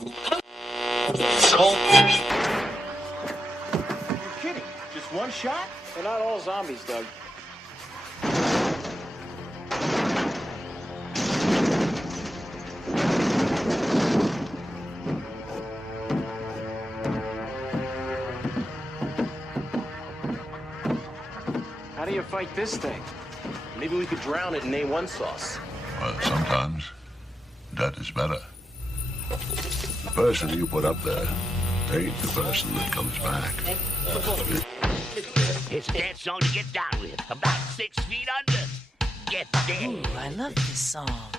Kidding? Just one shot? They're not all zombies, Doug. How do you fight this thing? Maybe we could drown it in A1 sauce. Well, sometimes that is better. The person you put up there ain't the person that comes back. It's a dance song to get down with. About 6 feet under. Get there. Ooh, I love this song.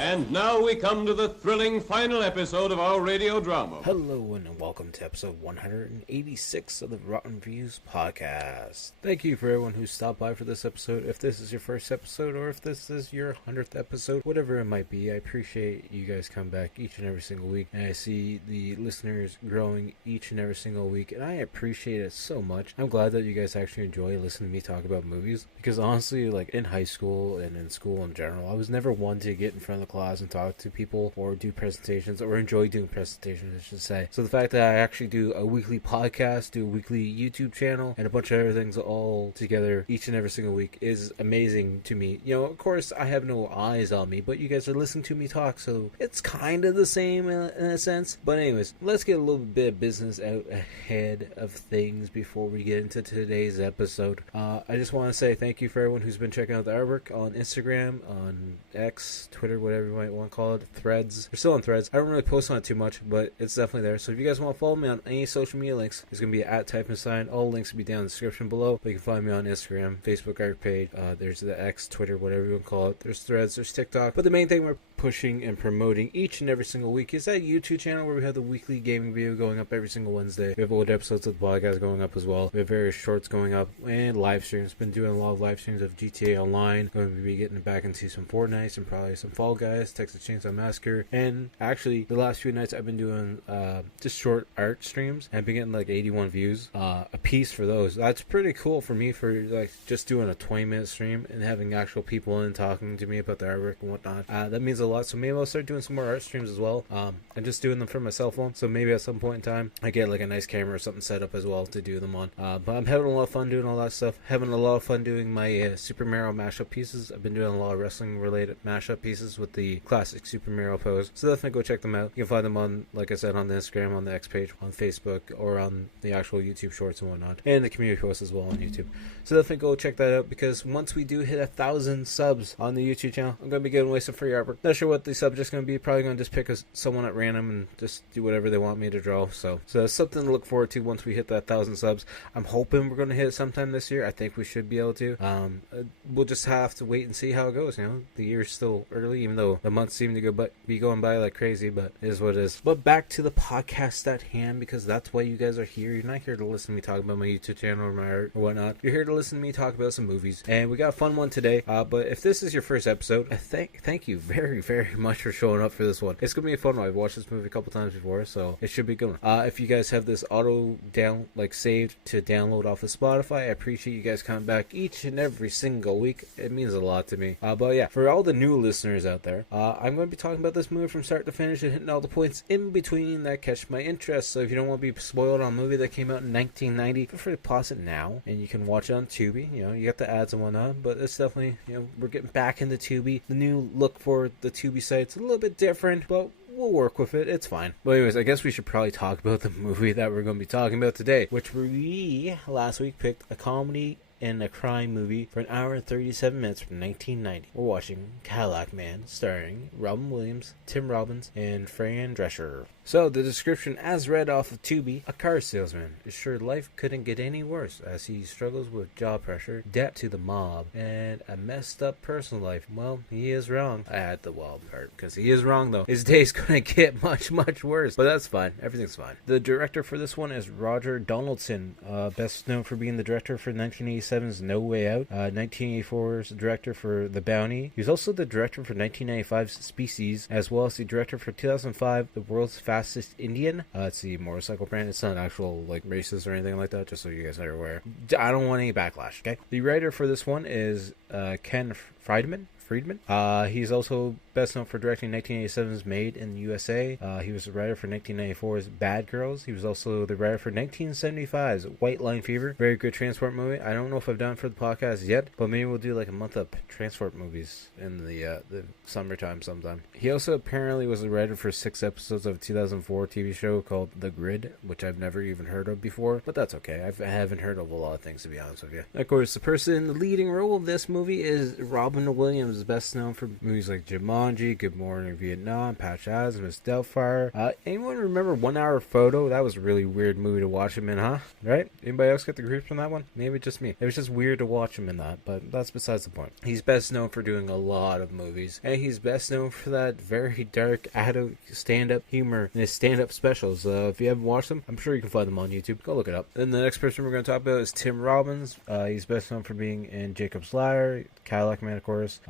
And now we come to the thrilling final episode of our radio drama. Hello and welcome to episode 186 of the Rotten Views podcast. Thank you for everyone who stopped by for this episode. If this is your first episode or if this is your 100th episode, whatever it might be, I appreciate you guys come back each and every single week. And I see the listeners growing each and every single week, and I appreciate it so much. I'm glad that you guys actually enjoy listening to me talk about movies, because honestly, like in high school and in school in general, I was never one to get in front of the class and talk to people or do presentations, or enjoy doing presentations, I should say. So the fact that I actually do a weekly podcast, do a weekly YouTube channel, and a bunch of other things all together each and every single week is amazing to me. You know, of course, I have no eyes on me, but you guys are listening to me talk, so it's kind of the same in a sense. But anyways, let's get a little bit of business out ahead of things before we get into today's episode. I just want to say thank you for everyone who's been checking out the artwork on Instagram, on X, Twitter, whatever you might want to call it, Threads. We're still on Threads. I don't really post on it too much, but it's definitely there. So if you guys want to follow me on any social media links, it's going to be at type and sign. All links will be down in the description below. But you can find me on Instagram, Facebook art page. There's the X, Twitter, whatever you want to call it. There's Threads, there's TikTok. But the main thing we're pushing and promoting each and every single week is that YouTube channel where we have the weekly gaming video going up every single Wednesday. We have old episodes of the podcast going up as well. We have various shorts going up and live streams. Been doing a lot of live streams of GTA Online. Going to be getting back into some Fortnite and probably some Fall Guys, Texas Chainsaw Massacre. And actually, the last few nights I've been doing just short art streams. I've been getting like 81 views a piece for those. That's pretty cool for me, for like just doing a 20-minute stream and having actual people in talking to me about the artwork and whatnot. That means a lot. So maybe I'll start doing some more art streams as well. I'm just doing them from my cell phone, so maybe at some point in time I get like a nice camera or something set up as well to do them on. But I'm having a lot of fun doing all that stuff. Having a lot of fun doing my Super Mario mashup pieces. I've been doing a lot of wrestling related mashup pieces with the classic Super Mario pose, so definitely go check them out. You can find them on, like I said, on the Instagram, on the X page, on Facebook, or on the actual YouTube shorts and whatnot, and the community posts as well on YouTube. So definitely go check that out, because once we do hit 1,000 subs on the YouTube channel, I'm going to be giving away some free artwork. Not sure what the subject's going to be. Probably going to just pick someone at random and just do whatever they want me to draw. So it's something to look forward to once we hit that 1,000 subs. I'm hoping we're going to hit it sometime this year. I think we should be able to. We'll just have to wait and see how it goes. You know, the year's still early, even though the months seem to be going by like crazy, but it is what it is. But back to the podcast at hand, because that's why you guys are here. You're not here to listen to me talk about my YouTube channel or my art or whatnot. You're here to listen to me talk about some movies, and we got a fun one today. But if this is your first episode, I thank you very, very much for showing up for this one. It's gonna be a fun one. I've watched this movie a couple times before, so it should be good. If you guys have this saved to download off of Spotify, I appreciate you guys coming back each and every single week. It means a lot to me. But yeah, for all the new listeners out there, I'm going to be talking about this movie from start to finish and hitting all the points in between that catch my interest. So if you don't want to be spoiled on a movie that came out in 1990, feel free to pause it now, and you can watch it on Tubi. You know, you got the ads and whatnot, but it's definitely, you know, we're getting back into Tubi. The new look for the Tubi site's a little bit different, but we'll work with it. It's fine. But anyways, I guess we should probably talk about the movie that we're going to be talking about today, which we last week picked a comedy and a crime movie for an hour and 37 minutes from 1990. We're watching Cadillac Man, starring Robin Williams, Tim Robbins, and Fran Drescher. So, the description as read off of Tubi, a car salesman is sure life couldn't get any worse as he struggles with job pressure, debt to the mob, and a messed up personal life. Well, he is wrong. I had the wild part, because he is wrong though. His day's gonna get much, much worse, but that's fine. Everything's fine. The director for this one is Roger Donaldson, best known for being the director for 1987's No Way Out, 1984's director for The Bounty. He was also the director for 1995's Species, as well as the director for 2005, The World's Fastest Indian. It's the motorcycle brand. It's not actual like racist or anything like that, just so you guys are aware. I don't want any backlash, okay? The writer for this one is Ken Friedman. He's also best known for directing 1987's Made in the USA. He was the writer for 1994's Bad Girls. He was also the writer for 1975's White Line Fever. Very good transport movie. I don't know if I've done it for the podcast yet, but maybe we'll do like a month of transport movies in the summertime sometime. He also apparently was the writer for 6 episodes of a 2004 TV show called The Grid, which I've never even heard of before, but that's okay. I haven't heard of a lot of things, to be honest with you. Of course, the person in the leading role of this movie is Robin Williams, best known for movies like Jumanji, Good Morning Vietnam, Patch Adams, Miss Doubtfire. Anyone remember 1 Hour Photo? That was a really weird movie to watch him in, huh? Right? Anybody else get the creeps from that one? Maybe just me. It was just weird to watch him in that, but that's besides the point. He's best known for doing a lot of movies, and he's best known for that very dark adult stand-up humor in his stand-up specials. If you haven't watched them, I'm sure you can find them on YouTube. Go look it up. Then the next person we're going to talk about is Tim Robbins. He's best known for being in Jacob's Ladder, Cadillac Man, of course.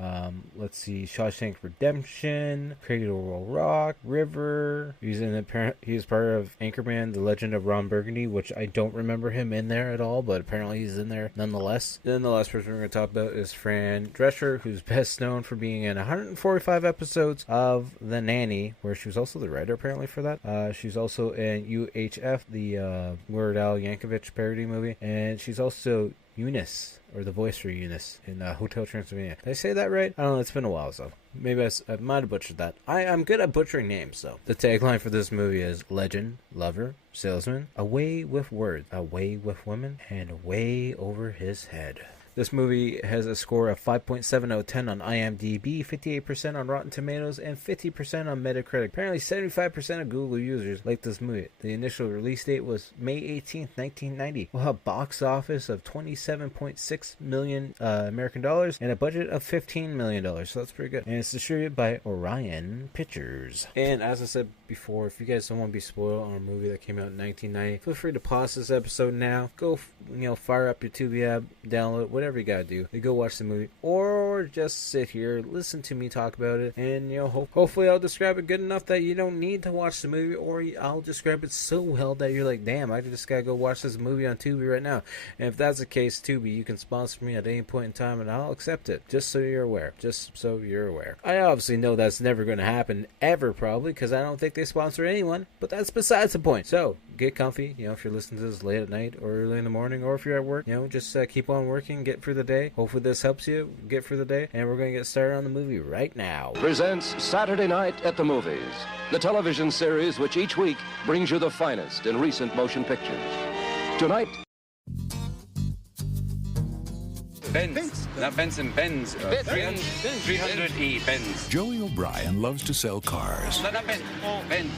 Let's see, Shawshank Redemption, Cradle Will Rock, River. He's part of Anchorman, The Legend of Ron Burgundy, which I don't remember him in there at all, but apparently he's in there nonetheless. Then the last person we're going to talk about is Fran Drescher, who's best known for being in 145 episodes of The Nanny, where she was also the writer apparently for that. She's also in UHF, the Weird Al Yankovic parody movie, and she's also Eunice, or the voice for Eunice in Hotel Transylvania. Did I say that right? I don't know, it's been a while, so maybe I might have butchered that. I'm good at butchering names, so. The tagline for this movie is Legend, Lover, Salesman, Away with Words, Away with Women, and Away over his head. This movie has a score of 5.7 out of 10 on IMDb, 58% on Rotten Tomatoes, and 50% on Metacritic. Apparently 75% of Google users like this movie. The initial release date was May 18th, 1990. We'll have a box office of $27.6 million American dollars and a budget of $15 million, so that's pretty good. And it's distributed by Orion Pictures. And as I said before, if you guys don't want to be spoiled on a movie that came out in 1990, feel free to pause this episode now. Go, fire up your Tubi app, download it, whatever you gotta do. You go watch the movie, or just sit here, listen to me talk about it, and hopefully I'll describe it good enough that you don't need to watch the movie, or I'll describe it so well that you're like, damn, I just gotta go watch this movie on Tubi right now. And if that's the case, Tubi, you can sponsor me at any point in time, and I'll accept it. Just so you're aware. I obviously know that's never gonna happen ever, probably, because I don't think they sponsor anyone, but that's besides the point. So get comfy, if you're listening to this late at night or early in the morning, or if you're at work, just keep on working, get through the day. Hopefully this helps you get through the day, and we're going to get started on the movie right now. Presents Saturday Night at the Movies, the television series which each week brings you the finest in recent motion pictures. Tonight, Benz. Not Benson, Benz. 300E, Benz. Joey O'Brien loves to sell cars. No, not Benz. Benz.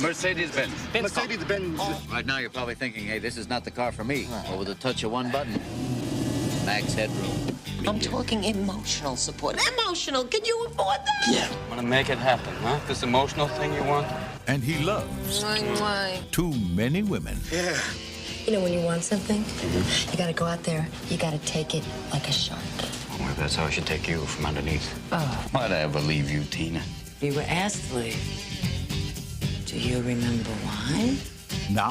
Mercedes-Benz. Mercedes-Benz. Right now you're probably thinking, hey, this is not the car for me. But with a touch of one button, max headroom. I'm talking emotional support. Emotional? Can you afford that? Yeah. Want to make it happen, huh? This emotional thing you want? And he loves too many women. Yeah. When you want something, you gotta go out there, you gotta take it like a shark. Well, that's how I should take you, from underneath. Oh. Why'd I ever leave you, Tina? We were asked to leave. Do you remember why? Now,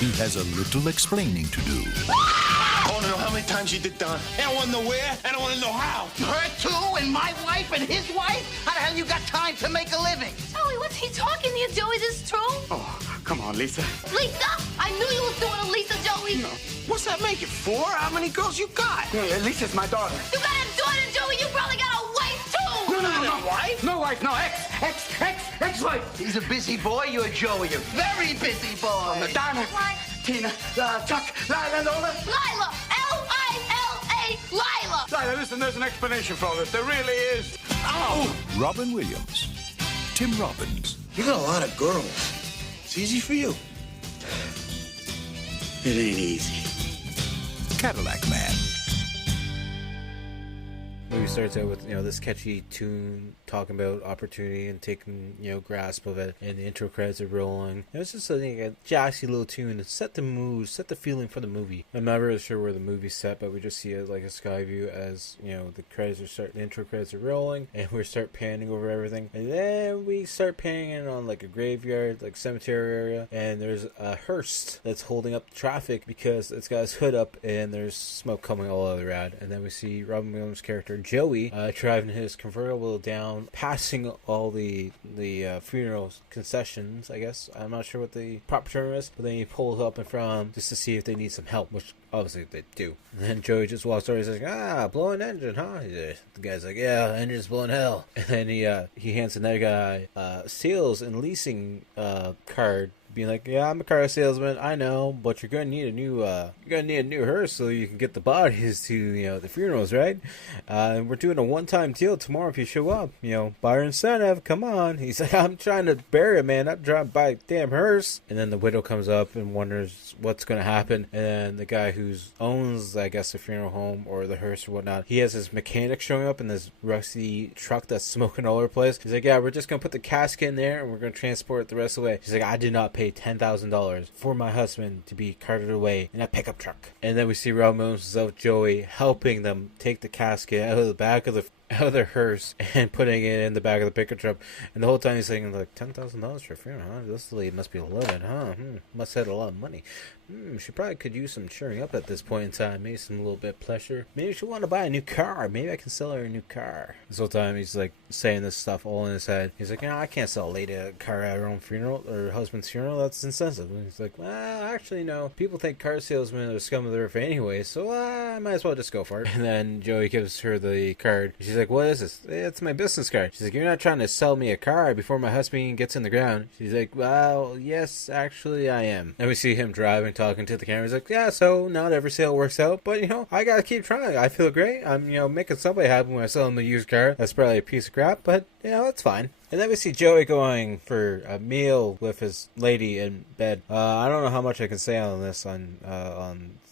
he has a little explaining to do. I want to know how many times you did that. I don't want to know where, I don't want to know how. Her too, and my wife and his wife? How the hell you got time to make a living? Joey, what's he talking to you, Joey? This is true? Oh, come on, Lisa. Lisa? I knew you was doing a Lisa, Joey. No. What's that make it? 4? How many girls you got? Yeah, Lisa's my daughter. You got a daughter, Joey. You probably got a wife, too. No, wife? No wife, no, ex-wife. He's a busy boy. You're Joey, a very busy boy. Madonna. What? Tina, Chuck, Lila, Lola. Lila. Lila. Lila, listen, there's an explanation for all this. There really is. Ow! Robin Williams, Tim Robbins. You got a lot of girls. It's easy for you. It ain't easy. Cadillac Man. Movie starts out with this catchy tune talking about opportunity and taking grasp of it, and the intro credits are rolling. It's just a jazzy little tune to set the mood, set the feeling for the movie. I'm not really sure where the movie's set, but we just see it like a sky view as the credits are starting, the intro credits are rolling, and we start panning over everything, and then we start panning in on like a graveyard, like cemetery area, and there's a hearse that's holding up traffic because it's got its hood up and there's smoke coming all over the rad. And then we see Robin Williams' character Joey driving his convertible down, passing all the funeral concessions, I guess. I'm not sure what the proper term is, but then he pulls up in front of them just to see if they need some help, which obviously they do. And then Joey just walks over and says, blowing engine, huh? The guy's like, yeah, engine's blowing hell. And then he hands another guy sales and leasing card, being like, yeah, I'm a car salesman, I know, but you're gonna need a new hearse so you can get the bodies to the funerals, right? And we're doing a one-time deal tomorrow if you show up. Buyer incentive, come on. He's like, I'm trying to bury it, man, not trying to buy a damn hearse. And then the widow comes up and wonders what's gonna happen. And then the guy who owns, I guess, the funeral home or the hearse or whatnot, he has his mechanic showing up in this rusty truck that's smoking all over the place. He's like, yeah, we're just gonna put the casket in there and we're gonna transport it the rest of the way. He's like, I did not pay $10,000 for my husband to be carted away in a pickup truck. And then we see Robin Williams with Joey helping them take the casket out of the back of the hearse and putting it in the back of the pickup truck. And the whole time he's saying like, $10,000 for a funeral, huh? This lady must be loaded, huh? Must have had a lot of money. She probably could use some cheering up at this point in time. Maybe some little bit of pleasure. Maybe she want to buy a new car. Maybe I can sell her a new car. This whole time he's like saying this stuff all in his head. He's like, I can't sell a lady a car at her own funeral or her husband's funeral. That's insensitive. And he's like, well, actually no. People think car salesmen are the scum of the earth anyway, so I might as well just go for it. And then Joey gives her the card. She's like, what is this? It's my business card. She's like, you're not trying to sell me a car before my husband gets in the ground. She's like, well, yes, actually I am. And we see him driving, talking to the camera. He's like, yeah, so not every sale works out, but I gotta keep trying. I feel great. I'm making somebody happy when I sell him a used car. That's probably a piece of crap, but that's fine. And then we see Joey going for a meal with his lady in bed. I don't know how much I can say on this on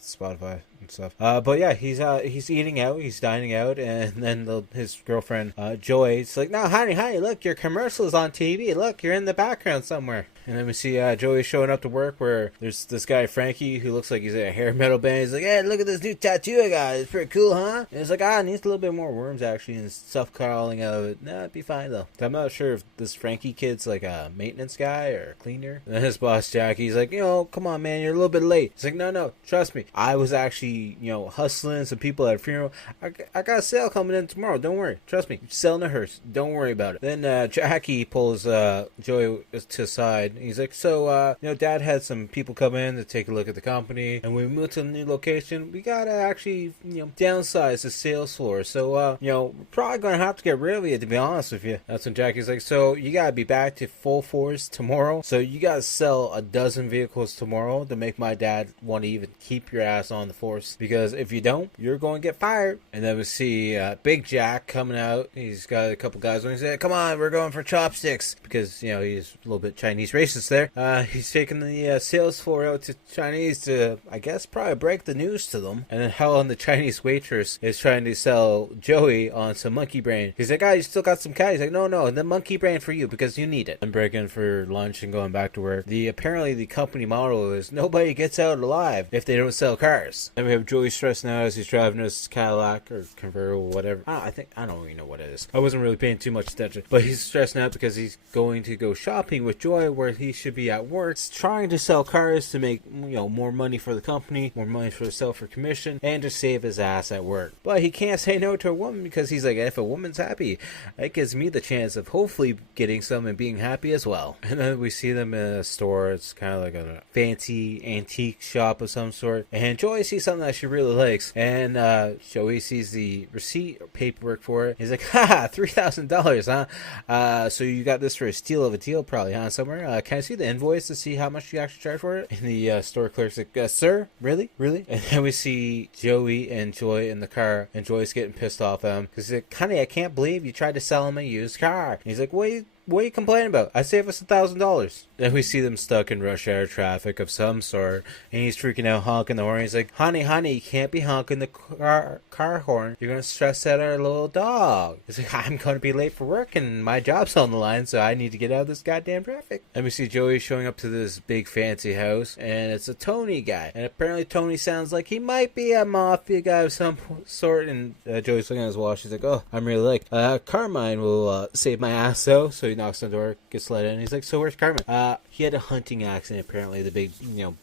Spotify and stuff. But yeah, he's eating out, he's dining out, and then his girlfriend Joy's like, no, honey, look, your commercial is on TV. Look, you're in the background somewhere. And then we see Joey showing up to work where there's this guy Frankie who looks like he's at a hair metal band. He's like, hey, look at this new tattoo I got. It's pretty cool, huh? And it's like, it needs a little bit more worms actually and stuff crawling out of it. Nah, it'd be fine though. I'm not sure if this Frankie kid's like a maintenance guy or a cleaner. And then his boss Jackie's like, come on man, you're a little bit late. He's like, no, trust me. I was actually, hustling some people at a funeral. I got a sale coming in tomorrow. Don't worry. Trust me. Selling a hearse. Don't worry about it. Then Jackie pulls Joey to the side. He's like, so, Dad had some people come in to take a look at the company, and when we moved to a new location, we gotta actually, downsize the sales floor. So, we're probably gonna have to get rid of you, to be honest with you. That's when Jackie's like, so you gotta be back to full force tomorrow. So you gotta sell 12 vehicles tomorrow to make my dad want to even keep your ass on the force. Because if you don't, you're going to get fired. And then we see Big Jack coming out. He's got a couple guys when he said, come on, we're going for chopsticks. Because, he's a little bit Chinese racist there. He's taking the sales floor out to Chinese to, I guess, probably break the news to them. And then Helen, the Chinese waitress, is trying to sell Joey on some monkey brain. He's like, you still got some cash? He's like, no, the monkey brain for you because you need it. I'm breaking for lunch and going back to work. Apparently the company motto is nobody gets out alive if they don't sell cars. And we have Joey stressing out as he's driving his Cadillac or convertible, whatever. I don't really know what it is. I wasn't really paying too much attention. But he's stressing out because he's going to go shopping with Joy where he should be at work, trying to sell cars to make more money for the company, more money for himself for commission, and to save his ass at work. But he can't say no to a woman because he's like, if a woman's happy, it gives me the chance of hopefully hopefully getting some and being happy as well. And then we see them in a store. It's kind of like a fancy antique shop of some sort. And Joey sees something that she really likes. And Joey sees the receipt or paperwork for it. He's like, haha, $3,000, huh? So you got this for a steal of a deal probably, huh, somewhere? Can I see the invoice to see how much you actually charge for it? And the store clerk's like, sir? Really? And then we see Joey and Joy in the car. And Joy's getting pissed off at him. Because he's like, honey, I can't believe you tried to sell him a used car. And he's like, what are you complaining about? I saved us $1,000. Then we see them stuck in rush hour traffic of some sort, and he's freaking out, honking the horn. He's like, honey, you can't be honking the car horn. You're going to stress out our little dog. He's like, I'm going to be late for work, and my job's on the line, so I need to get out of this goddamn traffic. And we see Joey showing up to this big fancy house, and it's a Tony guy. And apparently Tony sounds like he might be a mafia guy of some sort. And Joey's looking at his watch. He's like, oh, I'm really late. Carmine will save my ass, though. So he knocks on the door, gets let in. He's like, so where's Carmen? He had a hunting accident, apparently, the big,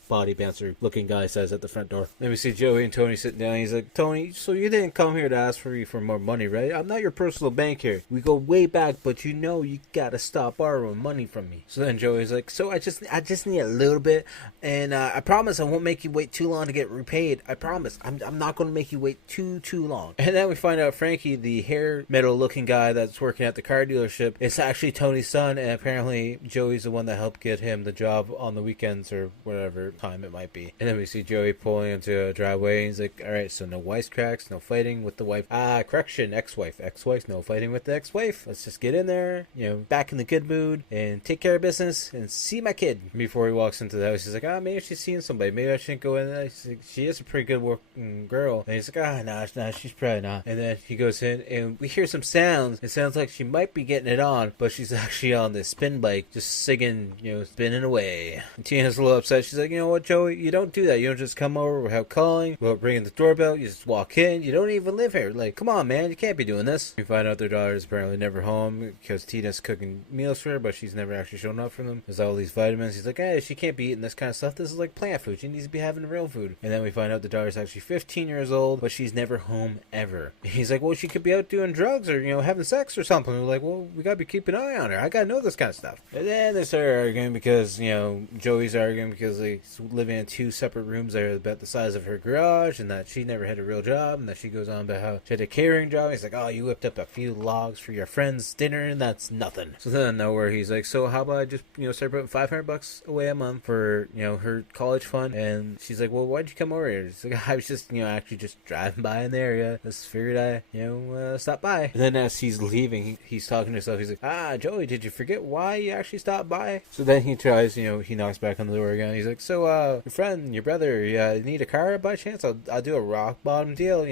body bouncer looking guy says at the front door. Then we see Joey and Tony sitting down. He's like, Tony, so you didn't come here to ask for more money, right? I'm not your personal bank here. We go way back, but you gotta stop borrowing money from me. So then Joey's like, so I just need a little bit, and I promise I won't make you wait too long to get repaid. I promise. I'm not gonna make you wait too long. And then we find out Frankie, the hair metal looking guy that's working at the car dealership, is actually Tony's son, and apparently Joey's the one that helped get him the job on the weekends or whatever time it might be. And then we see Joey pulling into a driveway, and he's like, alright, so no wisecracks, no fighting with the wife. Correction, ex-wife, no fighting with the ex-wife. Let's just get in there, back in the good mood, and take care of business, and see my kid. Before he walks into the house, he's like, maybe she's seeing somebody, maybe I shouldn't go in there. Like, she is a pretty good working girl. And he's like, nah, she's probably not. And then he goes in, and we hear some sounds. It sounds like she might be getting it on, but she's actually on this spin bike, just singing, spinning away. And Tina's a little upset. She's like, you know what, Joey? You don't do that. You don't just come over without calling, without ringing the doorbell. You just walk in. You don't even live here. Like, come on, man. You can't be doing this. We find out their daughter's apparently never home because Tina's cooking meals for her, but she's never actually shown up for them. There's all these vitamins. He's like, hey, she can't be eating this kind of stuff. This is like plant food. She needs to be having real food. And then we find out the daughter's actually 15 years old, but she's never home ever. He's like, well, she could be out doing drugs or, having sex or something. We're like, well, we gotta be keeping an eye on her. I gotta know this kind of stuff. And then they start arguing because, Joey's arguing because they're living in two separate rooms that are about the size of her garage, and that she never had a real job, and that she goes on about how she had a catering job. He's like, oh, you whipped up a few logs for your friend's dinner, and that's nothing. So then out of nowhere, he's like, so how about I just, start putting $500 away a month for, her college fund? And she's like, well, why'd you come over here? He's like, I was just, actually just driving by in the area. Just figured I, stop by. And then as he's leaving, he's talking to himself. He's like, Joey, did you forget why you actually stopped by? So then he tries, he knocks back on the door again. He's like, so, your friend, your brother, you need a car by chance? I'll do a rock bottom deal.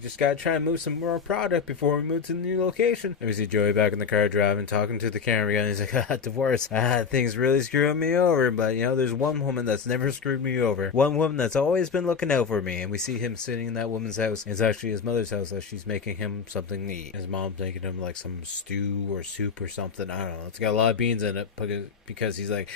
Just gotta try and move some more product before we move to the new location. And we see Joey back in the car driving, talking to the camera again. He's like, divorce. Things really screwing me over, but, there's one woman that's never screwed me over. One woman that's always been looking out for me. And we see him sitting in that woman's house. It's actually his mother's house that she's making him something to eat. His mom's making him like some stew or soup or something. I don't know. It's got a lot of beans in it because he's like,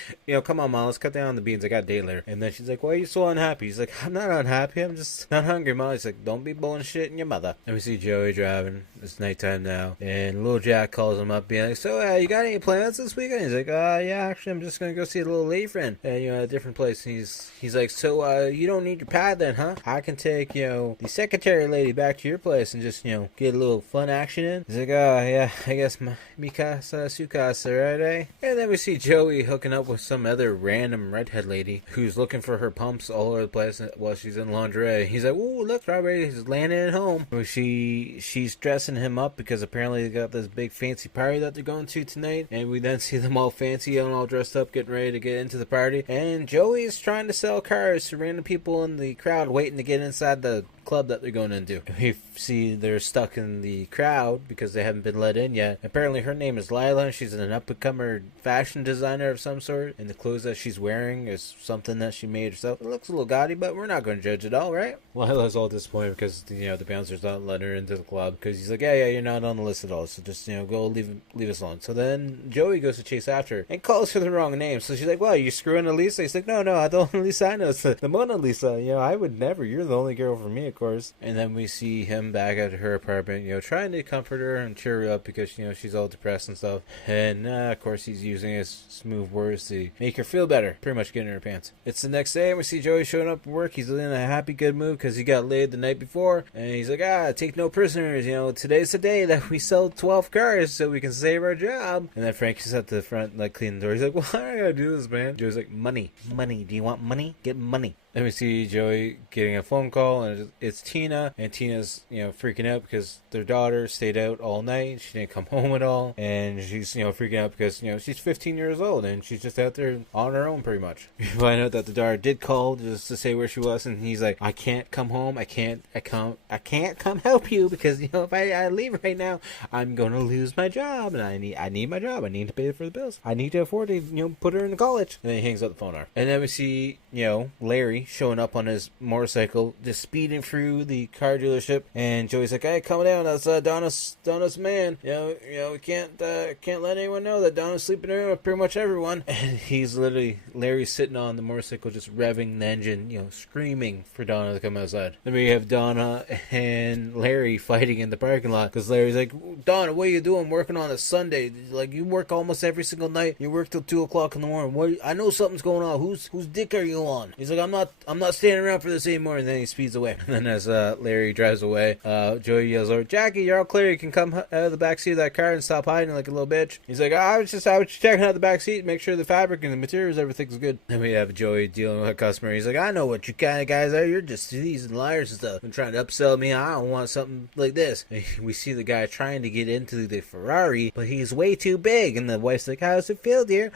come on, Mom, let's cut down on the beans. I got a date later. And then she's like, why are you so unhappy? He's like, I'm not unhappy. I'm just not hungry, Mom. He's like, don't be bullshitting your mother. And we see Joey driving. It's nighttime now. And little Jack calls him up being like, so, you got any plans this weekend? He's like, yeah, actually, I'm just going to go see a little lady friend. And, at a different place. And he's like, so, you don't need your pad then, huh? I can take, the secretary lady back to your place and just, get a little fun action in. He's like, yeah, I guess Mikasa Sukasa, right, eh? And then we see Joey hooking up with some other random redhead lady who's looking for her pumps all over the place while she's in lingerie. He's like, ooh, look, Strawberry, he's landing at home. She's dressing him up because apparently they got this big fancy party that they're going to tonight. And we then see them all fancy and all dressed up, getting ready to get into the party. And Joey's trying to sell cars to random people in the crowd waiting to get inside the club that they're going into. We see they're stuck in the crowd because they haven't been let in yet. Apparently her name is Lila. She's an up-and-comer fashion designer of some sort, and the clothes that she's wearing is something that she made herself. It looks a little gaudy, but we're not going to judge it all, right? Lila's all disappointed because the bouncer's not letting her into the club because he's like, yeah, you're not on the list at all, so just go leave us alone. So then Joey goes to chase after her and calls her the wrong name. So she's like, well, you screwing Elisa? He's like, no, the only Lisa I know is the Mona Lisa. I would never. You're the only girl for me. of course. And then we see him back at her apartment, trying to comfort her and cheer her up because, she's all depressed and stuff. And, of course, he's using his smooth words to make her feel better. Pretty much getting in her pants. It's the next day and we see Joey showing up at work. He's in a happy, good mood because he got laid the night before. And he's like, take no prisoners. Today's the day that we sell 12 cars so we can save our job. And then Frankie's at the front, cleaning the door. He's like, why I gotta do this, man? Joey's like, money. Do you want money? Get money. Then we see Joey getting a phone call, and it's Tina, and Tina's, freaking out because their daughter stayed out all night. She didn't come home at all, and she's, freaking out because, she's 15 years old, and she's just out there on her own, pretty much. We find out that the daughter did call just to say where she was, and he's like, I can't come home. I can't come help you because, if I leave right now, I'm going to lose my job, and I need my job. I need to pay for the bills. I need to afford to, put her in college. And then he hangs up the phone on her. And then we see, Larry showing up on his motorcycle, just speeding through the car dealership, and Joey's like, "Hey, come down, that's Donna's man. We can't let anyone know that Donna's sleeping around with pretty much everyone." And he's Larry's sitting on the motorcycle, just revving the engine, screaming for Donna to come outside. Then we have Donna and Larry fighting in the parking lot because Larry's like, "Donna, what are you doing working on a Sunday? You work almost every single night. You work till 2:00 in the morning. I know something's going on. Whose dick are you on?" He's like, I'm not standing around for this anymore. And then he speeds away. And then as Larry drives away, Joey yells over, "Jackie, you're all clear. You can come out of the backseat of that car and stop hiding like a little bitch." He's like, I was just checking out the backseat to make sure the fabric and the materials, everything's good. Then we have Joey dealing with a customer. He's like, "I know what you kind of guys are. You're just thieves and liars and stuff. And trying to upsell me. I don't want something like this." And we see the guy trying to get into the Ferrari, but he's way too big. And the wife's like, "How does it feel, dear?"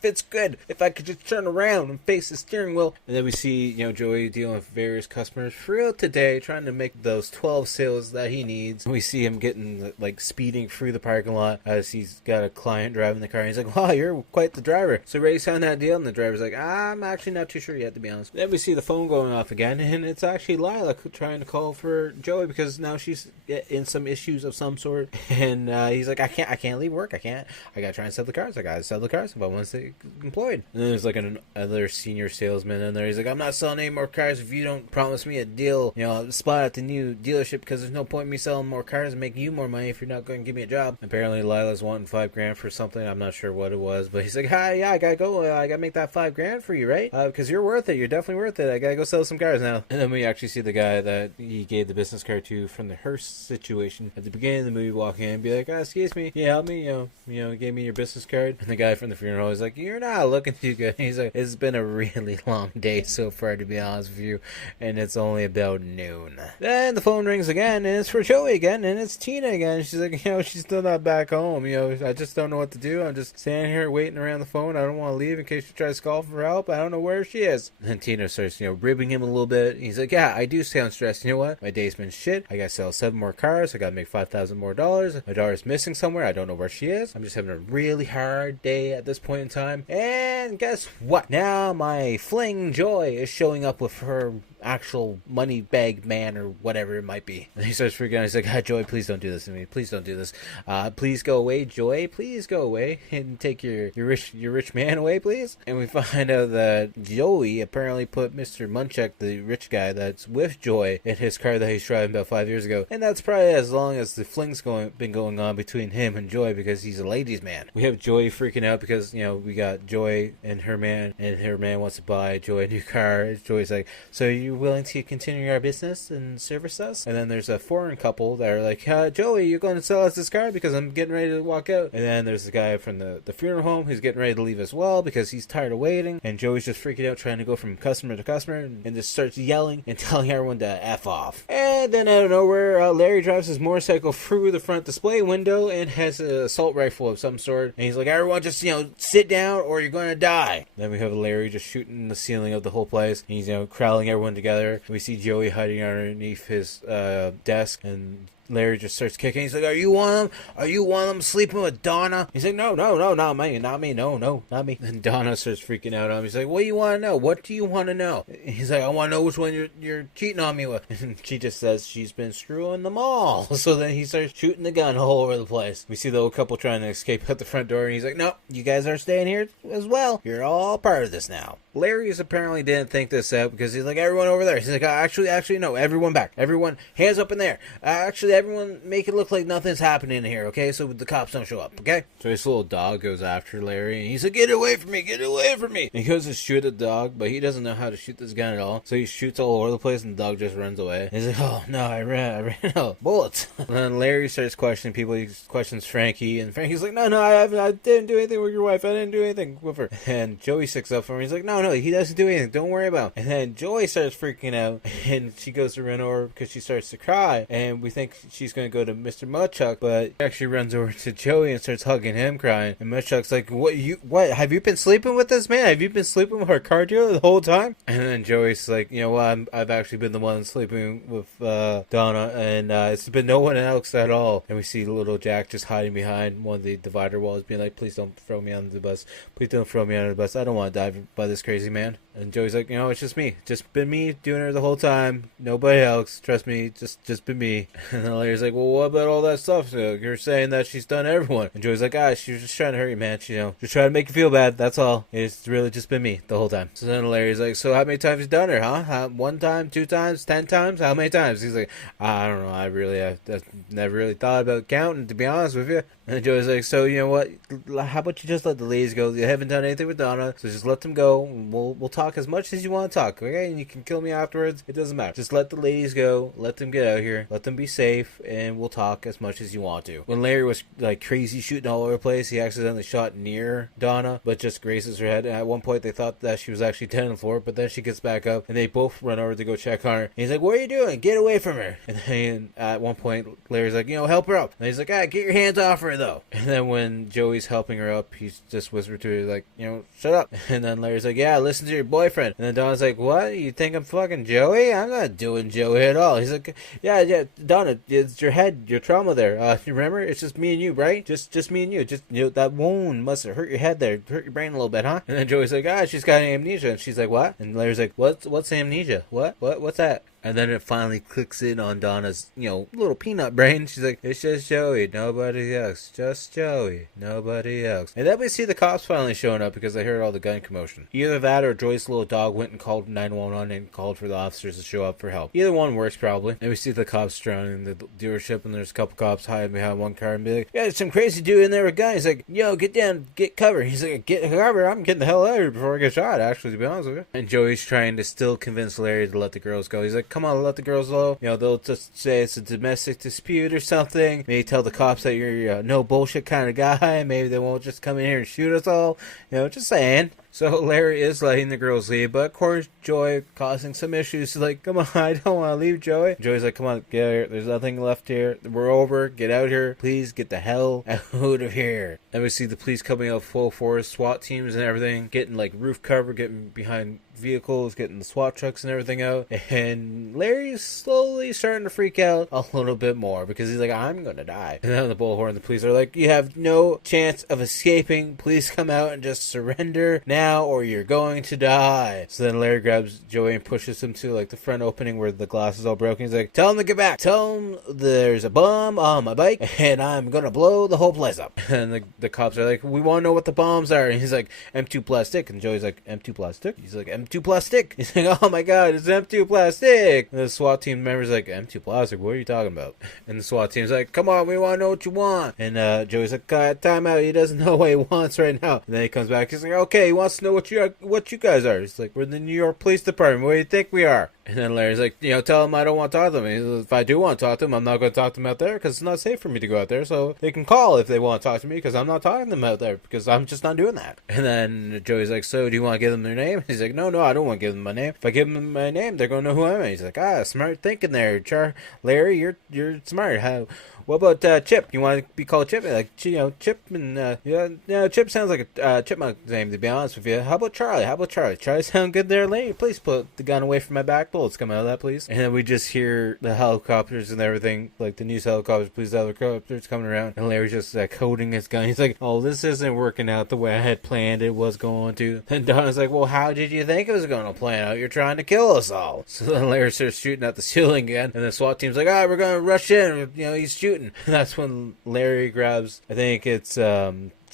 Fits good. If I could just turn around and face the steering wheel." And then we see, Joey dealing with various customers for real today, trying to make those 12 sales that he needs. We see him getting, speeding through the parking lot as he's got a client driving the car. And he's like, "Wow, you're quite the driver. So ready to sign that deal?" And the driver's like, "I'm actually not too sure yet, to be honest." Then we see the phone going off again, and it's actually Lila trying to call for Joey because now she's in some issues of some sort. And he's like, I can't leave work. I gotta try and sell the cars. I gotta sell the cars if I want to stay employed. And then there's another senior salesman in there. He's like, "I'm not selling any more cars if you don't promise me a deal, spot at the new dealership, because there's no point in me selling more cars and making you more money if you're not going to give me a job." Apparently Lila's wanting $5,000 for something. I'm not sure what it was, but he's like, "Hi, yeah, I gotta go. I gotta make that $5,000 for you, right? Because you're worth it. You're definitely worth it. I gotta go sell some cars now." And then we actually see the guy that he gave the business card to from the Hearst situation at the beginning of the movie walk in and be like, "Excuse me, yeah, help me, give me your business card." And the guy from the funeral is like, "You're not looking too good." He's like, "It's been a really long day so far, to be honest with you, and it's only about noon." Then the phone rings again, and it's for Joey again, and it's Tina again. She's like, she's still not back home. I just don't know what to do. I'm just standing here waiting around the phone. I don't want to leave in case she tries to call for help. I don't know where she is. And then Tina starts, ribbing him a little bit. He's like, "Yeah, I do sound stressed. You know what? My day's been shit. I gotta sell 7 more cars. I gotta make $5,000 more. My daughter's missing somewhere. I don't know where she is. I'm just having a really hard day at this point in time. And guess what? Now my fling Joy is showing up with her actual money bag man or whatever it might be." And he starts freaking out. He's like, "Joy, please don't do this to me. Please don't do this. Please go away, Joy. Please go away and take your rich man away, please." And we find out that Joey apparently put Mr. Munchak, the rich guy that's with Joy, in his car that he's driving about 5 years ago. And that's probably as long as the fling's been going on between him and Joy, because he's a ladies' man. We have Joy freaking out because, we got Joy and her man wants to buy Joy a new car. Joy's like, "So you willing to continue our business and service us?" And then there's a foreign couple that are like, "Joey, you're going to sell us this car because I'm getting ready to walk out." And then there's the guy from the funeral home who's getting ready to leave as well because he's tired of waiting. And Joey's just freaking out trying to go from customer to customer and just starts yelling and telling everyone to F off. And then out of nowhere, Larry drives his motorcycle through the front display window and has an assault rifle of some sort. And he's like, "Everyone just, sit down or you're going to die." Then we have Larry just shooting the ceiling of the whole place. And he's, crowding everyone together. We see Joey hiding underneath his desk, and Larry just starts kicking. He's like, "Are you one of them? Are you one of them sleeping with Donna?" He's like, No, not me, not me. And Donna starts freaking out on him. He's like, "What do you want to know? What do you want to know?" He's like, "I want to know which one you're cheating on me with." And she just says she's been screwing them all. So then he starts shooting the gun all over the place. We see the old couple trying to escape out the front door, and he's like, "No, you guys are staying here as well. You're all part of this now." Larry's apparently didn't think this out because he's like, everyone over there. He's like, actually, no, everyone back. Everyone, hands up in there. Actually, everyone make it look like nothing's happening here, okay? So the cops don't show up, okay? So this little dog goes after Larry, and he's like, get away from me, get away from me. And he goes to shoot at the dog, but he doesn't know how to shoot this gun at all. So he shoots all over the place, and the dog just runs away. And he's like, oh, no, I ran out of bullets. And then Larry starts questioning people. He questions Frankie, and Frankie's like, no, I didn't do anything with your wife. I didn't do anything with her. And Joey sticks up for him. He's like, no, he doesn't do anything. Don't worry about him. And then Joey starts freaking out, and she goes to run over because she starts to cry, and we think she's going to go to Mr. Mudchuck, but she actually runs over to Joey and starts hugging him, crying. And Mudchuck's like, what, have you been sleeping with this man? Have you been sleeping with our car dealer the whole time? And then Joey's like, you know what, I've actually been the one sleeping with Donna, and it's been no one else at all. And we see little Jack just hiding behind one of the divider walls, being like, please don't throw me under the bus. Please don't throw me under the bus. I don't want to die by this crazy man. And Joey's like, it's just me. Just been me doing her the whole time. Nobody else. Trust me. Just been me. And then Larry's like, well, what about all that stuff? So you're saying that she's done everyone. And Joey's like, she was just trying to hurt you, man. She, just trying to make you feel bad. That's all. It's really just been me the whole time. So then Larry's like, so how many times you done her, huh? 1 time, 2 times, 10 times? How many times? He's like, I don't know. I've never really thought about counting, to be honest with you. And Joey's like, so you know what? How about you just let the ladies go? You haven't done anything with Donna, so just let them go. We'll talk as much as you want to talk, okay? And you can kill me afterwards. It doesn't matter. Just let the ladies go. Let them get out here. Let them be safe, and we'll talk as much as you want to. When Larry was like crazy shooting all over the place, he accidentally shot near Donna, but just grazes her head. And at one point, they thought that she was actually dead on the floor, but then she gets back up, and they both run over to go check on her. And he's like, what are you doing? Get away from her. And then at one point, Larry's like, help her up. And he's like, get your hands off her, though. And then when Joey's helping her up, he's just whispered to her, like, shut up. And then Larry's like, yeah, listen to your boyfriend. And then Donna's like, what? You think I'm fucking Joey? I'm not doing Joey at all. He's like, yeah, Donna, it's your head, your trauma there. You remember? It's just me and you, right? Just me and you. Just, that wound must have hurt your head there, hurt your brain a little bit, huh? And then Joey's like, she's got amnesia. And she's like, what? And Larry's like, what's amnesia? What's that? And then it finally clicks in on Donna's, little peanut brain. She's like, it's just Joey, nobody else. Just Joey, nobody else. And then we see the cops finally showing up because they heard all the gun commotion. Either that or Joyce's little dog went and called 911 and called for the officers to show up for help. Either one works probably. And we see the cops surrounding the dealership, and there's a couple cops hiding behind one car and be like, yeah, there's some crazy dude in there with a gun. He's like, get down, get cover. He's like, get cover, I'm getting the hell out of here before I get shot, actually, to be honest with you. And Joey's trying to still convince Larry to let the girls go. He's like, come on, let the girls go. They'll just say it's a domestic dispute or something. Maybe tell the cops that you're no bullshit kind of guy. Maybe they won't just come in here and shoot us all. Just saying. So Larry is letting the girls leave, but of course Joy causing some issues. She's like, come on, I don't want to leave, Joey. Joey's like, come on, get out here. There's nothing left here. We're over. Get out here. Please get the hell out of here. And we see the police coming out full force, SWAT teams and everything, getting like roof cover, getting behind vehicles, getting the SWAT trucks and everything out. And Larry's slowly starting to freak out a little bit more because he's like, I'm gonna die. And then the bullhorn, the police are like, you have no chance of escaping. Please come out and just surrender now or you're going to die. So then Larry grabs Joey and pushes him to like the front opening where the glass is all broken. He's like, tell him to get back. Tell him there's a bomb on my bike and I'm gonna blow the whole place up. And the cops are like, we want to know what the bombs are. And he's like, M2 plastic. And Joey's like, M2 plastic? He's like, M2 plastic. He's like, oh my god, it's M2 plastic. And the SWAT team member's like, M2 plastic? What are you talking about? And the SWAT team's like, come on, we want to know what you want. And Joey's like, time out. He doesn't know what he wants right now. And then he comes back. He's like, okay, he wants to know what you guys are. He's like, we're the New York Police Department. What do you think we are? And then Larry's like, tell him I don't want to talk to him. If I do want to talk to him, I'm not going to talk to him out there because it's not safe for me to go out there. So they can call if they want to talk to me because I'm not talking to them out there because I'm just not doing that. And then Joey's like, so do you want to give them their name? He's like, no, I don't want to give them my name. If I give them my name, they're going to know who I am. He's like, smart thinking there, Larry. You're smart. What about Chip? You want to be called Chip? Like, Chip and, Chip sounds like a chipmunk's name, to be honest with you. How about Charlie? Charlie sound good there, Larry? Please put the gun away from my back. Bullets come out of that, please. And then we just hear the helicopters and everything, like the news helicopters, police helicopters coming around. And Larry's just holding his gun. He's like, oh, this isn't working out the way I had planned it was going to. And Donna's like, well, how did you think it was going to plan out? You're trying to kill us all. So then Larry starts shooting at the ceiling again. And the SWAT team's like, we're going to rush in. He's shooting. And that's when Larry grabs, I think it's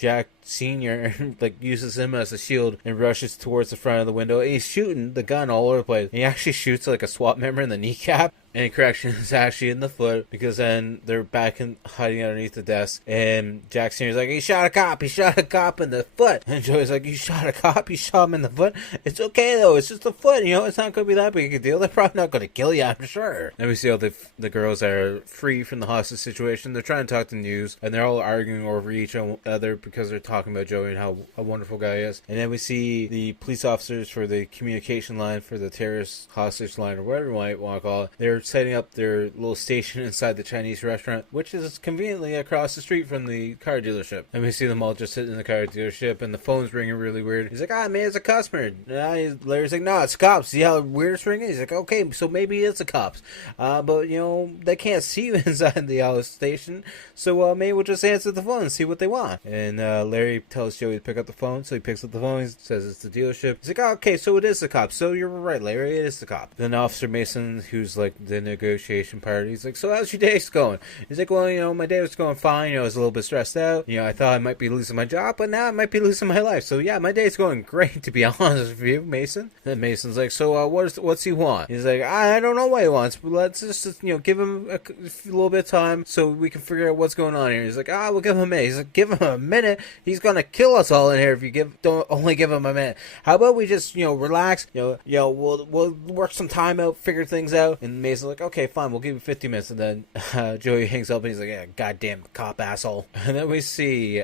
Jack Sr. like uses him as a shield and rushes towards the front of the window. And he's shooting the gun all over the place. And he actually shoots like a SWAT member in the kneecap. And correction, is actually in the foot, because then they're back in hiding underneath the desk. And Jack Sr.'s like, he shot a cop in the foot. And Joey's like, you shot a cop? You shot him in the foot? It's okay though, it's just a foot, you know, it's not going to be that big a deal. They're probably not going to kill you, I'm sure. And we see all the girls are free from the hostage situation. They're trying to talk to the news, and they're all arguing over each other because they're talking about Joey and how a wonderful guy he is. And then we see the police officers for the communication line, for the terrorist hostage line, or whatever you might want to call it. They're setting up their little station inside the Chinese restaurant, which is conveniently across the street from the car dealership. And we see them all just sitting in the car dealership, and the phone's ringing really weird. He's like, man, it's a customer. Larry's like, no, it's cops. See how weird it's ringing? He's like, okay, so maybe it's the cops. But, you know, they can't see you inside the station, so maybe we'll just answer the phone and see what they want. And Larry tells Joey to pick up the phone, so he picks up the phone. He says it's the dealership. He's like, oh, okay, so it is the cops. So you're right, Larry, it is the cop. Then Officer Mason, who's like the negotiation party, he's like, so how's your day going? He's like, well, you know, my day was going fine. You know, I was a little bit stressed out. You know, I thought I might be losing my job, but now I might be losing my life. So yeah, my day's going great, to be honest with you, Mason. And Mason's like, so what's he want? He's like, I don't know what he wants, but let's just, you know, give him a little bit of time so we can figure out what's going on here. He's like, we'll give him a minute. He's like, give him a minute. He's gonna kill us all in here if you don't only give him a minute. How about we just, you know, relax? You know, we'll work some time out, figure things out. And Mason's like, okay, fine, we'll give you 50 minutes. And then Joey hangs up and he's like, yeah, goddamn cop asshole. And then we see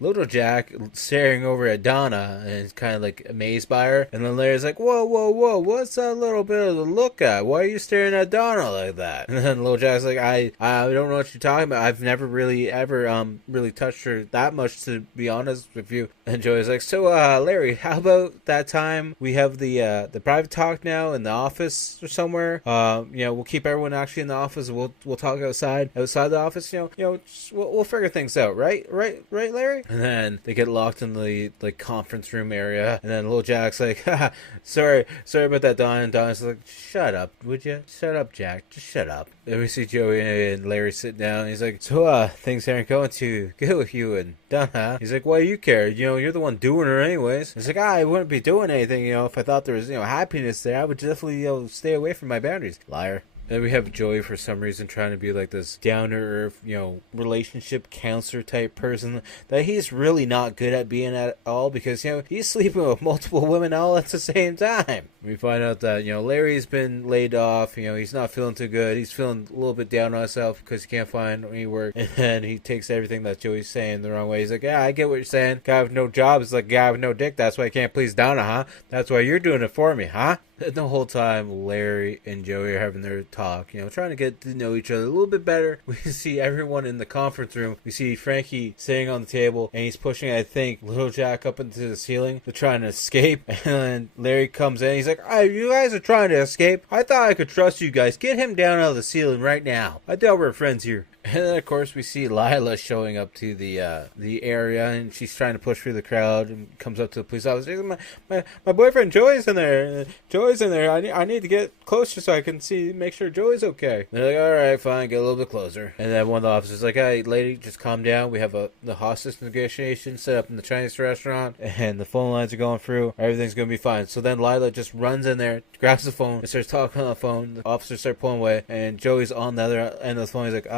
little Jack staring over at Donna and he's kind of like amazed by her. And then Larry's like, whoa, what's that little bit of a look at? Why are you staring at Donna like that? And then little Jack's like, I don't know what you're talking about. I've never really ever really touched her that much, to be honest with you. And Joey's like, so Larry, how about that time we have the private talk now in the office or somewhere? You know, we'll keep everyone actually in the office. We'll talk outside the office. You know, we'll figure things out, right, Larry? And then they get locked in the like conference room area. And then little Jack's like, sorry about that, Don. And Don's like, shut up, would you? Shut up, Jack. Just shut up. Then we see Joey and Larry sit down. And he's like, so things aren't going too good with you and Don, huh? He's like, why do you care? You know, you're the one doing her anyways. He's like, I wouldn't be doing anything, you know, if I thought there was, you know, happiness there. I would definitely, you know, stay away from my boundaries. Liar. Then we have Joey for some reason trying to be like this down-to-earth, you know, relationship counselor type person that he's really not good at being at all, because, you know, he's sleeping with multiple women all at the same time. We find out that, you know, Larry's been laid off, you know, he's not feeling too good. He's feeling a little bit down on himself because he can't find any work. And then he takes everything that Joey's saying the wrong way. He's like, yeah, I get what you're saying. Guy with no job is like guy with no dick. That's why I can't please Donna, huh? That's why you're doing it for me, huh? And the whole time, Larry and Joey are having their talk, you know, trying to get to know each other a little bit better. We see everyone in the conference room. We see Frankie sitting on the table, and he's pushing, I think, little Jack up into the ceiling to try and escape. And then Larry comes in. He's like, you guys are trying to escape? I thought I could trust you guys. Get him down out of the ceiling right now. I thought we were friends here. And then, of course, we see Lila showing up to the area, and she's trying to push through the crowd and comes up to the police officer. My boyfriend Joey's in there. Joey's in there. I need to get closer so I can make sure Joey's okay. And they're like, all right, fine, get a little bit closer. And then one of the officers is like, hey, lady, just calm down. We have the hostage negotiation set up in the Chinese restaurant, and the phone lines are going through. Everything's going to be fine. So then Lila just runs in there, grabs the phone, and starts talking on the phone. The officers start pulling away, and Joey's on the other end of the phone. He's like,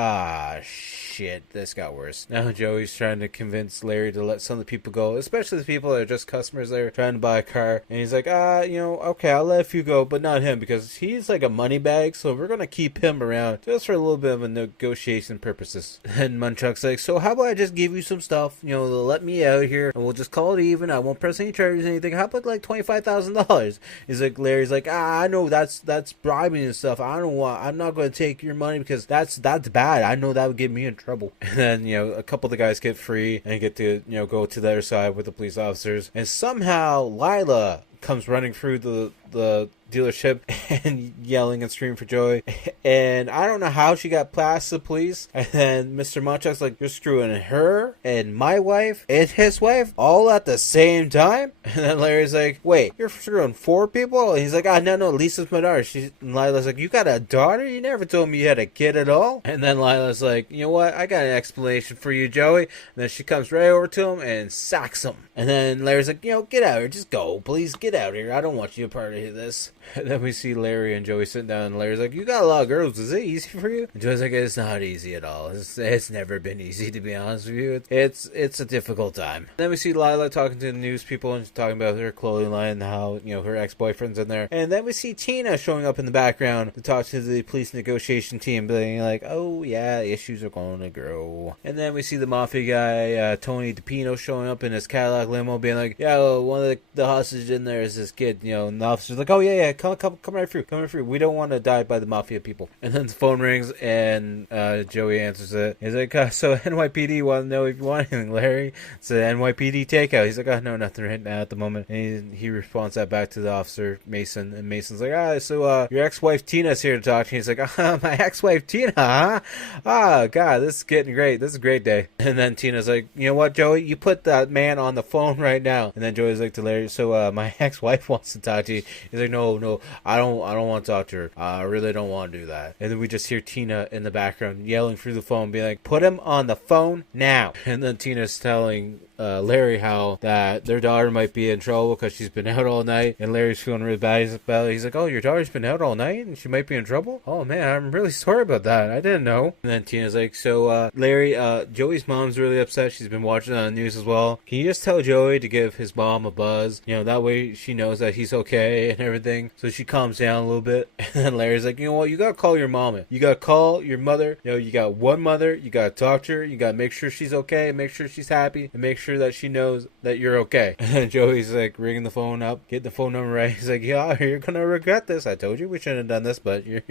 shit, this got worse. Now Joey's trying to convince Larry to let some of the people go, especially the people that are just customers there trying to buy a car. And he's like, you know, okay, I'll let a few go, but not him, because he's like a money bag, so we're gonna keep him around just for a little bit of a negotiation purposes. And Munchuk's like, so how about I just give you some stuff, you know, to let me out here, and we'll just call it even. I won't press any charges or anything. How about like $25,000? He's like, Larry's like, I know that's bribing and stuff. I'm not gonna take your money because that's bad. I know that would get me in trouble. And then, you know, a couple of the guys get free and get to, you know, go to the other side with the police officers. And somehow Lila comes running through the dealership and yelling and screaming for Joey. And I don't know how she got past the police. And then Mr. Munchak's like, you're screwing her and my wife and his wife all at the same time? And then Larry's like, wait, you're screwing 4 people? And he's like, no, Lisa's my daughter. And Lila's like, you got a daughter? You never told me you had a kid at all. And then Lila's like, you know what? I got an explanation for you, Joey. And then she comes right over to him and sacks him. And then Larry's like, get out here. Just go. Please get out here. I don't want you a part of this. And then we see Larry and Joey sitting down, and Larry's like, you got a lot of girls. Is it easy for you? And Joey's like, it's not easy at all. It's never been easy, to be honest with you. It's a difficult time. And then we see Lila talking to the news people and talking about her clothing line and how, her ex-boyfriend's in there. And then we see Tina showing up in the background to talk to the police negotiation team, being like, oh, yeah, issues are going to grow. And then we see the mafia guy, Tony DiPino, showing up in his Cadillac limo, being like, yeah, well, one of the hostages in there is this kid, and the officer's like, oh, yeah, come right through. We don't want to die by the mafia people. And then the phone rings, and Joey answers it. He's like, so NYPD want to know if you want anything, Larry. It's an NYPD takeout. He's like, no, nothing right now at the moment. And he responds that back to the officer, Mason, and Mason's like, so your ex-wife Tina's here to talk to you. He's like, my ex-wife Tina, huh? God, this is getting great. This is a great day. And then Tina's like, you know what, Joey? You put that man on the phone right now. And then Joey's like to Larry, so my ex-wife wants to talk to you. He's like, no, I don't want to talk to her. I really don't want to do that. And then we just hear Tina in the background yelling through the phone, being like, put him on the phone now. And then Tina's telling Larry how that their daughter might be in trouble because she's been out all night, and Larry's feeling really bad about it. He's like, oh, your daughter's been out all night and she might be in trouble? Oh man, I'm really sorry about that. I didn't know. And then Tina's like, so Larry, Joey's mom's really upset. She's been watching on the news as well. Can you just tell Joey to give his mom a buzz? That way she knows that he's okay and everything, so she calms down a little bit. And then Larry's like, you know what, you gotta call your mom. You gotta call your mother. You got one mother. You gotta talk to her. You gotta make sure she's okay, make sure she's happy, and make sure that she knows that you're okay. And then Joey's like ringing the phone up, getting the phone number right. He's like, yeah, you're gonna regret this. I told you we shouldn't have done this, but you're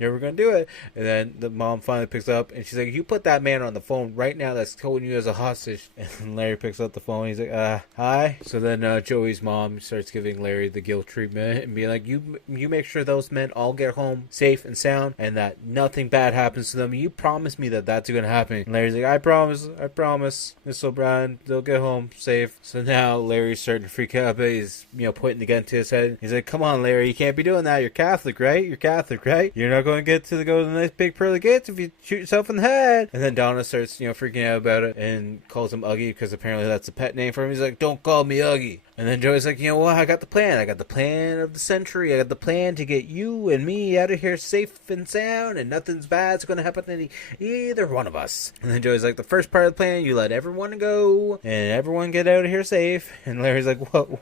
never gonna do it. And then the mom finally picks up, and she's like, you put that man on the phone right now that's holding you as a hostage. And Larry picks up the phone. He's like, hi. So then Joey's mom starts giving Larry the guilt treatment and being like, you make sure those men all get home safe and sound and that nothing bad happens to them. You promise me that that's gonna happen. And Larry's like, I promise, Miss O'Brien, they'll get home safe. So now Larry's starting to freak out, but he's pointing the gun to his head. He's like, come on, Larry, you can't be doing that. You're Catholic, right? You're not going to get to go to the nice big pearly gates if you shoot yourself in the head. And then Donna starts freking out about it and calls him Uggy because apparently that's a pet name for him. He's like, don't call me Uggy. And then Joey's like, you know what, I got the plan. I got the plan of the century. I got the plan to get you and me out of here safe and sound, and nothing's bad's going to happen to either one of us. And then Joey's like, the first part of the plan, you let everyone go, and everyone get out of here safe. And Larry's like,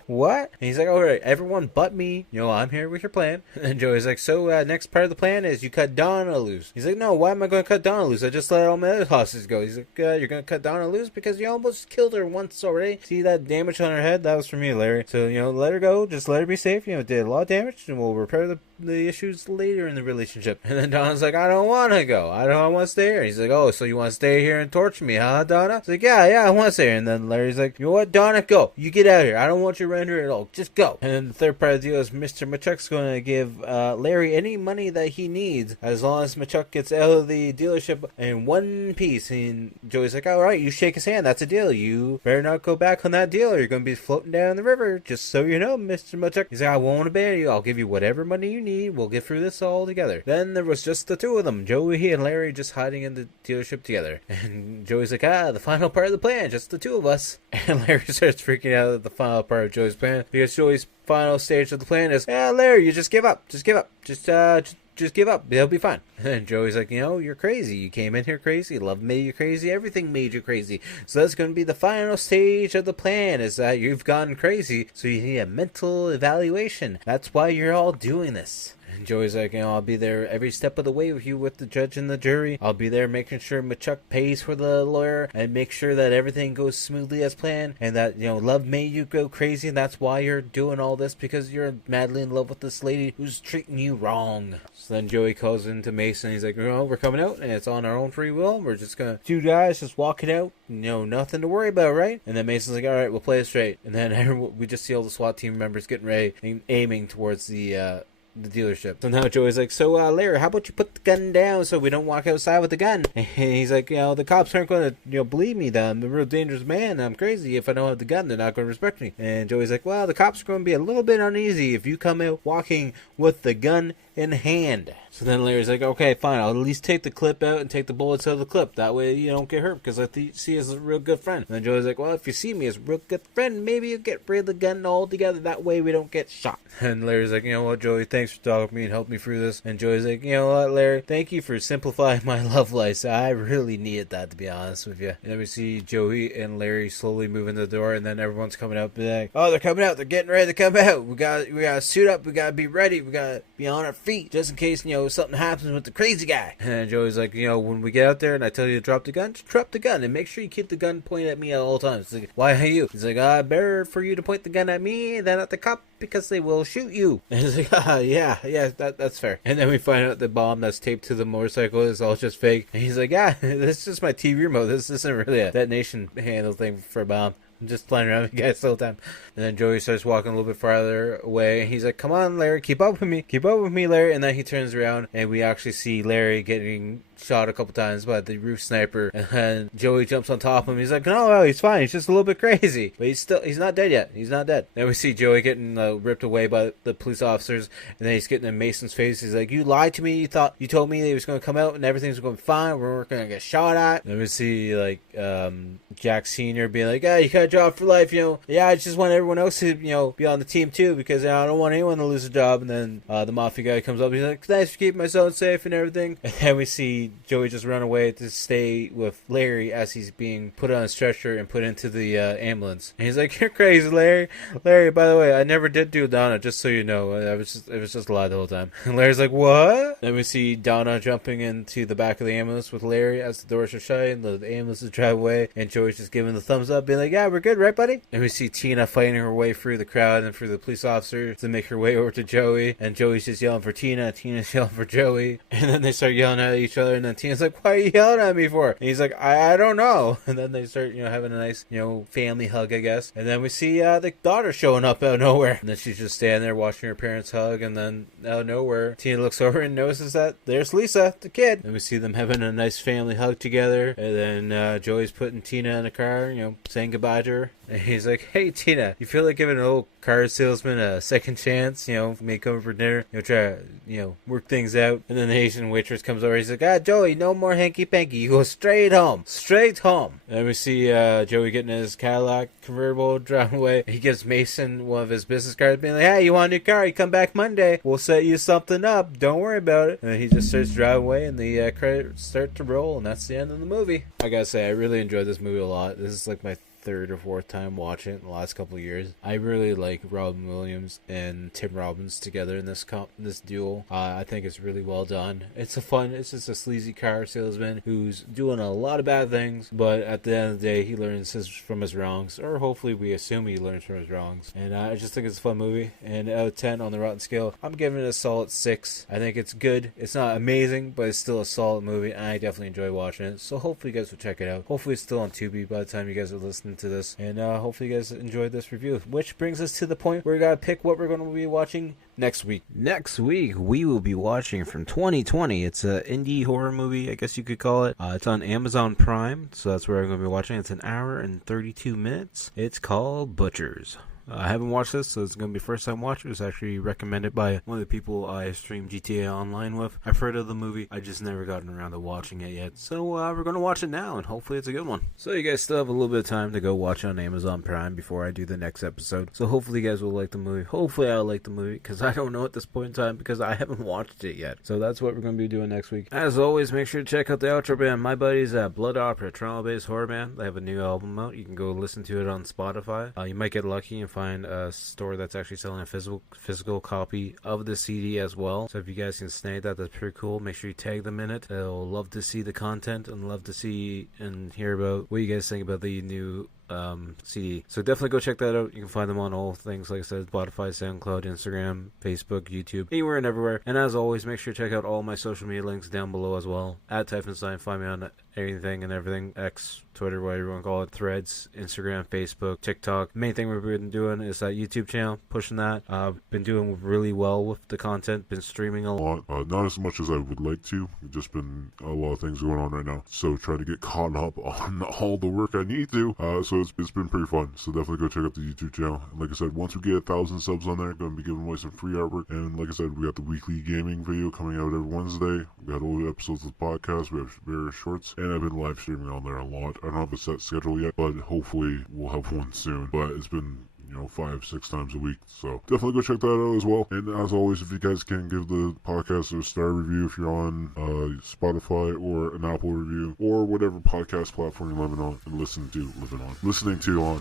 what? And he's like, all right, everyone but me. I'm here with your plan. And then Joey's like, so next part of the plan is you cut Donna loose. He's like, no, why am I going to cut Donna loose? I just let all my other hostages go. He's like, you're going to cut Donna loose because you almost killed her once already. See that damage on her head? That was from you, Larry. So, let her go. Just let her be safe. Did a lot of damage, and we'll repair the issues later in the relationship. And then Donna's like, I don't want to go. I don't want to stay here. He's like, oh, so you want to stay here and torture me, huh, Donna? He's like, yeah, I want to stay here. And then Larry's like, you know what, Donna, go. You get out of here. I don't want you around here at all. Just go. And then the third part of the deal is Mr. Machuk's going to give Larry any money that he needs as long as Machuk gets out of the dealership in one piece. And Joey's like, all right, you shake his hand. That's a deal. You better not go back on that deal or you're going to be floating down the river. Just so you know, Mr. Machuk. He's like, I won't abandon you. I'll give you whatever money you need. We'll get through this all together. Then there was just the two of them, Joey and Larry, just hiding in the dealership together. And Joey's like, the final part of the plan, just the two of us. And Larry starts freaking out at the final part of Joey's plan because Joey's final stage of the plan is, Larry, you just give up. Just give up. Just give up. They'll be fine. And Joey's like, you're crazy. You came in here crazy. Love made you crazy. Everything made you crazy. So that's going to be the final stage of the plan is that you've gone crazy. So you need a mental evaluation. That's why you're all doing this. And Joey's like, I'll be there every step of the way with you with the judge and the jury. I'll be there making sure Machuk pays for the lawyer and make sure that everything goes smoothly as planned and that, love made you go crazy and that's why you're doing all this because you're madly in love with this lady who's treating you wrong. So then Joey calls into Mason. He's like, we're coming out and it's on our own free will. We're just going to, two guys just walking out. Nothing to worry about, right? And then Mason's like, all right, we'll play it straight. And then we just see all the SWAT team members getting ready and aiming towards the the dealership. So now Joey's like, so Larry, how about you put the gun down so we don't walk outside with the gun? And he's like, the cops aren't going to, believe me that I'm a real dangerous man. I'm crazy. If I don't have the gun, they're not going to respect me. And Joey's like, well, the cops are going to be a little bit uneasy if you come out walking with the gun in hand. So then Larry's like, okay, fine, I'll at least take the clip out and take the bullets out of the clip. That way you don't get hurt, because I see you as a real good friend. And then Joey's like, well, if you see me as a real good friend, maybe you get rid of the gun altogether. That way we don't get shot. And Larry's like, you know what, Joey, thanks for talking to me and helping me through this. And Joey's like, you know what, Larry, thank you for simplifying my love life. I really needed that, to be honest with you. And then we see Joey and Larry slowly moving the door, and then everyone's coming out, be like, oh, they're coming out, they're getting ready to come out. We gotta suit up, we gotta be ready, we gotta be on our feet, just in case, something happens with the crazy guy. And Joey's like, when we get out there and I tell you to drop the gun, just drop the gun and make sure you keep the gun pointed at me at all times. It's like, why are you? He's like, better for you to point the gun at me than at the cop, because they will shoot you. And he's like, yeah, that's fair. And then we find out the bomb that's taped to the motorcycle is all just fake. And he's like, yeah, this is just my TV remote. This isn't really a detonation handle thing for a bomb. I'm just playing around with you guys the whole time. And then Joey starts walking a little bit farther away. And he's like, come on, Larry, keep up with me. Keep up with me, Larry. And then he turns around and we actually see Larry getting shot a couple times by the roof sniper. And then Joey jumps on top of him. He's like, no, he's fine. He's just a little bit crazy. But he's not dead yet. He's not dead. Then we see Joey getting ripped away by the police officers. And then he's getting in Mason's face. He's like, you lied to me. You told me that he was going to come out and everything's going to be fine. We weren't going to get shot at. Then we see Jack Sr. being like, you got a job for life, Yeah, I just want everyone else to, be on the team too, because I don't want anyone to lose a job. And then the mafia guy comes up. He's like, thanks for keeping my son safe and everything. And then we see Joey just run away to stay with Larry as he's being put on a stretcher and put into the ambulance. And he's like, you're crazy, Larry. Larry, by the way, I never did do Donna, just so you know. It was just a lie the whole time. And Larry's like, what? Then we see Donna jumping into the back of the ambulance with Larry as the doors are shut and the ambulance is drive away. And Joey's just giving the thumbs up, being like, yeah, we're good, right, buddy? And we see Tina fighting her way through the crowd and through the police officers to make her way over to Joey. And Joey's just yelling for Tina. Tina's yelling for Joey. And then they start yelling at each other. And then Tina's like, why are you yelling at me for? And he's like, I don't know. And then they start, having a nice, family hug, I guess. And then we see the daughter showing up out of nowhere. And then she's just standing there watching her parents hug. And then out of nowhere, Tina looks over and notices that there's Lisa, the kid. And we see them having a nice family hug together. And then Joey's putting Tina in the car, saying goodbye to her. And he's like, hey, Tina, you feel like giving an old car salesman a second chance? May come over for dinner, try to, work things out. And then the Asian waitress comes over. He's like, Joey, no more hanky-panky. You go straight home. Straight home. And then we see Joey getting his Cadillac convertible, driving away. He gives Mason one of his business cards, being like, hey, you want a new car? You come back Monday. We'll set you something up. Don't worry about it. And then he just starts driving away, and the credits start to roll, and that's the end of the movie. I gotta say, I really enjoyed this movie a lot. This is like my third or fourth time watching it in the last couple of years. I really like Robin Williams and Tim Robbins together in this duel. I think it's really well done. It's just a sleazy car salesman who's doing a lot of bad things, but at the end of the day, he learns from his wrongs, or hopefully we assume he learns from his wrongs. And I just think it's a fun movie. And out of 10 on the Rotten scale, I'm giving it a solid 6. I think it's good. It's not amazing, but it's still a solid movie, and I definitely enjoy watching it. So hopefully you guys will check it out. Hopefully it's still on Tubi by the time you guys are listening to this, and hopefully you guys enjoyed this review, which brings us to the point where we gotta pick what we're going to be watching next week. Next week we will be watching from 2020. It's an indie horror movie, I guess you could call it. It's on Amazon Prime, so that's where I'm going to be watching. It's an hour and 32 minutes. It's called Butchers. I haven't watched this, so it's going to be first time watch. It was actually recommended by one of the people I stream GTA Online with. I've heard of the movie, I just never gotten around to watching it yet. So we're going to watch it now, and hopefully it's a good one. So you guys still have a little bit of time to go watch on Amazon Prime before I do the next episode. So hopefully you guys will like the movie. Hopefully I'll like the movie, because I don't know at this point in time, because I haven't watched it yet. So that's what we're going to be doing next week. As always, make sure to check out the outro band. My buddies at Blood Opera, Toronto-based horror band. They have a new album out. You can go listen to it on Spotify. You might get lucky and find a store that's actually selling a physical copy of the CD as well. So if you guys can snag that, that's pretty cool. Make sure you tag them in it. They'll love to see the content and love to see and hear about what you guys think about the new CD. So definitely go check that out. You can find them on all things, like I said, Spotify, SoundCloud, Instagram, Facebook, YouTube, anywhere and everywhere. And as always, make sure to check out all my social media links down below as well. At Typhonstein, find me on anything and everything, X, Twitter, whatever you want to call it, Threads, Instagram, Facebook, TikTok. Main thing we've been doing is that YouTube channel, pushing that. Been doing really well with the content, been streaming a lot. Not as much as I would like to. Just been a lot of things going on right now, so trying to get caught up on all the work I need to. So it's been pretty fun. So definitely go check out the YouTube channel. And like I said, once we get 1,000 subs on there, going to be giving away some free artwork. And like I said, we got the weekly gaming video coming out every Wednesday. We got all the episodes of the podcast. We have various shorts, and I've been live streaming on there a lot. I don't have a set schedule yet, but hopefully we'll have one soon. But it's been 5-6 times a week, so definitely go check that out as well. And as always, if you guys can give the podcast a star review if you're on Spotify, or an Apple review, or whatever podcast platform you're living on and listening to on,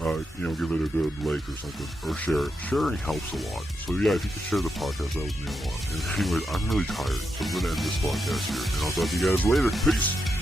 give it a good like or something, or share it. Sharing helps a lot. So yeah, if you could share the podcast, that would mean a lot. And anyways, I'm really tired, so I'm gonna end this podcast here, and I'll talk to you guys later. Peace.